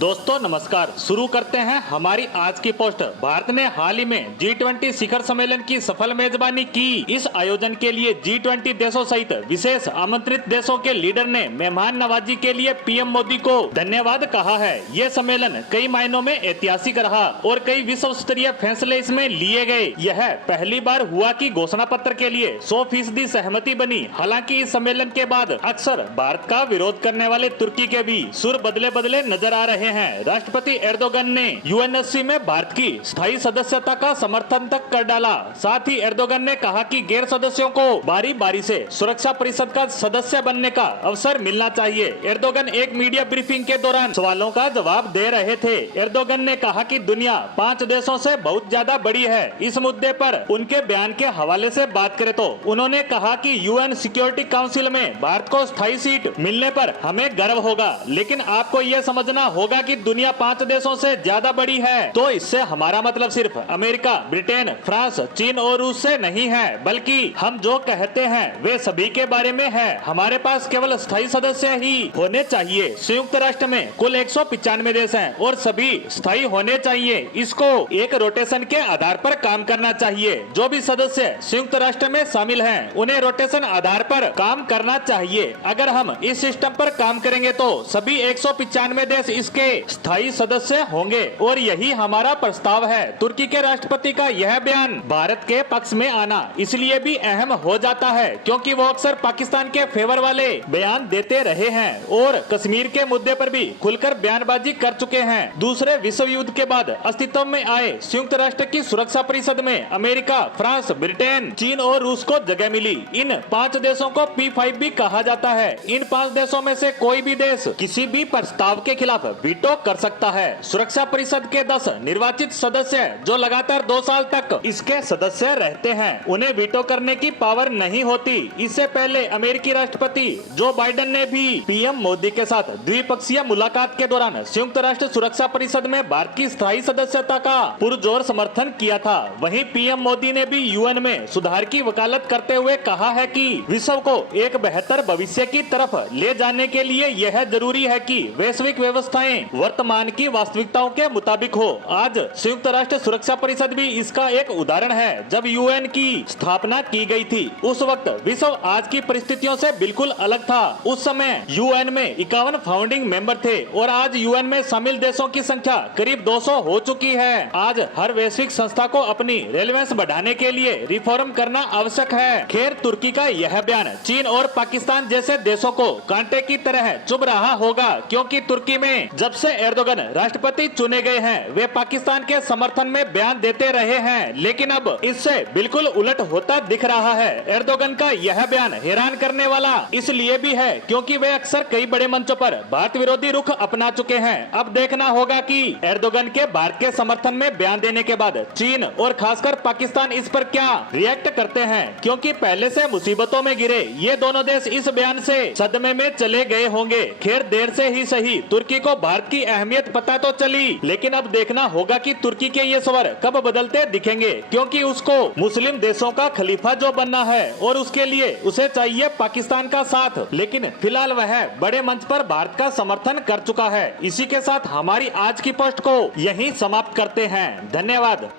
दोस्तों नमस्कार। शुरू करते हैं हमारी आज की पोस्ट। भारत ने हाल ही में G20 शिखर सम्मेलन की सफल मेजबानी की। इस आयोजन के लिए G20 देशों सहित विशेष आमंत्रित देशों के लीडर ने मेहमान नवाजी के लिए पीएम मोदी को धन्यवाद कहा है। ये सम्मेलन कई मायनों में ऐतिहासिक रहा और कई विश्व स्तरीय फैसले इसमें लिए गए। यह पहली बार हुआ कि घोषणा पत्र के लिए 100% सहमति बनी। हालांकि इस सम्मेलन के बाद अक्सर भारत का विरोध करने वाले तुर्की के भी सुर बदले बदले नजर आ रहे हैं। राष्ट्रपति एर्दोगन ने यूएनएससी में भारत की स्थायी सदस्यता का समर्थन तक कर डाला। साथ ही एर्दोगन ने कहा कि गैर सदस्यों को बारी बारी से सुरक्षा परिषद का सदस्य बनने का अवसर मिलना चाहिए। एर्दोगन एक मीडिया ब्रीफिंग के दौरान सवालों का जवाब दे रहे थे। एर्दोगन ने कहा कि दुनिया 5 देशों से बहुत ज्यादा बड़ी है। इस मुद्दे पर उनके बयान के हवाले से बात करें तो उन्होंने कहा कि यूएन सिक्योरिटी काउंसिल में भारत को स्थायी सीट मिलने पर हमें गर्व होगा, लेकिन आपको यह समझना होगा कि दुनिया 5 देशों से ज्यादा बड़ी है। तो इससे हमारा मतलब सिर्फ अमेरिका, ब्रिटेन, फ्रांस, चीन और रूस से नहीं है, बल्कि हम जो कहते हैं वे सभी के बारे में है। हमारे पास केवल स्थायी सदस्य ही होने चाहिए। संयुक्त राष्ट्र में कुल 195 देश हैं और सभी स्थायी होने चाहिए। इसको एक रोटेशन के आधार पर काम करना चाहिए। जो भी सदस्य संयुक्त राष्ट्र में शामिल हैं, उन्हें रोटेशन आधार पर काम करना चाहिए। अगर हम इस सिस्टम पर काम करेंगे तो सभी 195 देश इसके स्थायी सदस्य होंगे और यही हमारा प्रस्ताव है। तुर्की के राष्ट्रपति का यह बयान भारत के पक्ष में आना इसलिए भी अहम हो जाता है क्योंकि वो अक्सर पाकिस्तान के फेवर वाले बयान देते रहे हैं और कश्मीर के मुद्दे पर भी खुलकर बयानबाजी कर चुके हैं। दूसरे विश्व युद्ध के बाद अस्तित्व में आए संयुक्त राष्ट्र की सुरक्षा परिषद में अमेरिका, फ्रांस, ब्रिटेन, चीन और रूस को जगह मिली। इन 5 देशों को P5 भी कहा जाता है। इन 5 देशों में से कोई भी देश किसी भी प्रस्ताव के खिलाफ वीटो कर सकता है। सुरक्षा परिषद के 10 निर्वाचित सदस्य जो लगातार 2 साल तक इसके सदस्य रहते हैं, उन्हें वीटो करने की पावर नहीं होती। इससे पहले अमेरिकी राष्ट्रपति जो बाइडेन ने भी पीएम मोदी के साथ द्विपक्षीय मुलाकात के दौरान संयुक्त राष्ट्र सुरक्षा परिषद में भारत की स्थायी सदस्यता का पुरजोर समर्थन किया था। वहीं पीएम मोदी ने भी यूएन में सुधार की वकालत करते हुए कहा है कि विश्व को एक बेहतर भविष्य की तरफ ले जाने के लिए यह जरूरी है कि वैश्विक व्यवस्थाएं वर्तमान की वास्तविकताओं के मुताबिक हो। आज संयुक्त राष्ट्र सुरक्षा परिषद भी इसका एक उदाहरण है। जब यूएन की स्थापना की गई थी, उस वक्त विश्व आज की परिस्थितियों से बिल्कुल अलग था। उस समय यूएन में 51 फाउंडिंग मेंबर थे और आज यूएन में शामिल देशों की संख्या करीब 200 हो चुकी है। आज हर वैश्विक संस्था को अपनी रेलेवेंस बढ़ाने के लिए रिफॉर्म करना आवश्यक है। खैर, तुर्की का यह बयान चीन और पाकिस्तान जैसे देशों को कांटे की तरह चुभ रहा होगा, क्योंकि तुर्की में जब से एर्दोगन राष्ट्रपति चुने गए हैं, वे पाकिस्तान के समर्थन में बयान देते रहे हैं, लेकिन अब इससे बिल्कुल उलट होता दिख रहा है। एर्दोगन का यह बयान हैरान करने वाला इसलिए भी है क्योंकि वे अक्सर कई बड़े मंचों पर भारत विरोधी रुख अपना चुके हैं। अब देखना होगा कि एर्दोगन के भारत के समर्थन में बयान देने के बाद चीन और खासकर पाकिस्तान इस पर क्या रिएक्ट करते हैं, क्योंकि पहले से मुसीबतों में गिरे ये दोनों देश इस बयान से सदमे में चले गए होंगे। खैर, देर से ही सही तुर्की को भारत की अहमियत पता तो चली, लेकिन अब देखना होगा कि तुर्की के ये स्वर कब बदलते दिखेंगे, क्योंकि उसको मुस्लिम देशों का खलीफा जो बनना है और उसके लिए उसे चाहिए पाकिस्तान का साथ। लेकिन फिलहाल वह बड़े मंच पर भारत का समर्थन कर चुका है। इसी के साथ हमारी आज की पोस्ट को यहीं समाप्त करते हैं। धन्यवाद।